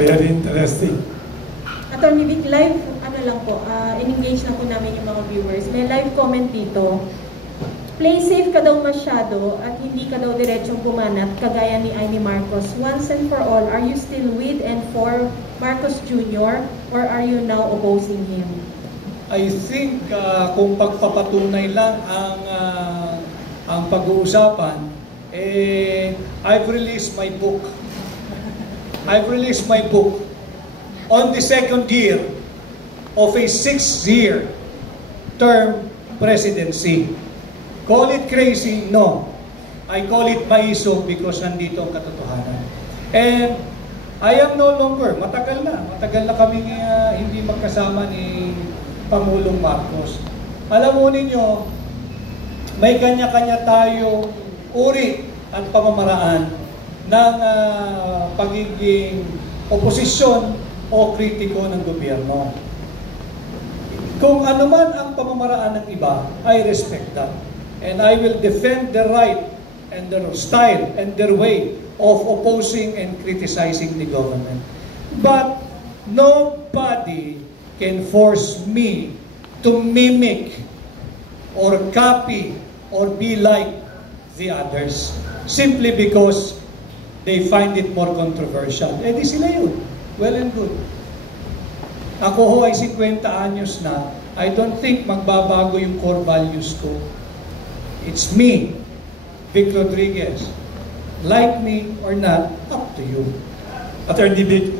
Very interesting. Attorney Vic, live, ano lang po, in-engage na po namin yung mga viewers. May live comment dito. Play safe ka daw masyado at hindi ka daw diretsong bumanat kagaya ni Amy Marcos. Once and for all, are you still with and for Marcos Jr. or are you now opposing him? I think kung pagpapatunay lang ang pag-uusapan, I've released my book. I've released my book on the second year of a 6-year term presidency. Call it crazy? No. I call it maiso because nandito ang katotohanan. And I am no longer, matagal na kaming hindi magkasama ni Pangulong Marcos. Alam mo ninyo, may kanya-kanya tayong uri at pamamaraan ng pagiging oposisyon o kritiko ng gobyerno. Kung ano man ang pamamaraan ng iba, I respect that. And I will defend their right and their style and their way of opposing and criticizing the government. But nobody can force me to mimic or copy or be like the others simply because they find it more controversial. Eh di sila yun. Well and good. Ako ho ay 50 anyos na. I don't think magbabago yung core values ko. It's me, Vic Rodriguez. Like me or not, up to you. Attorney Vic,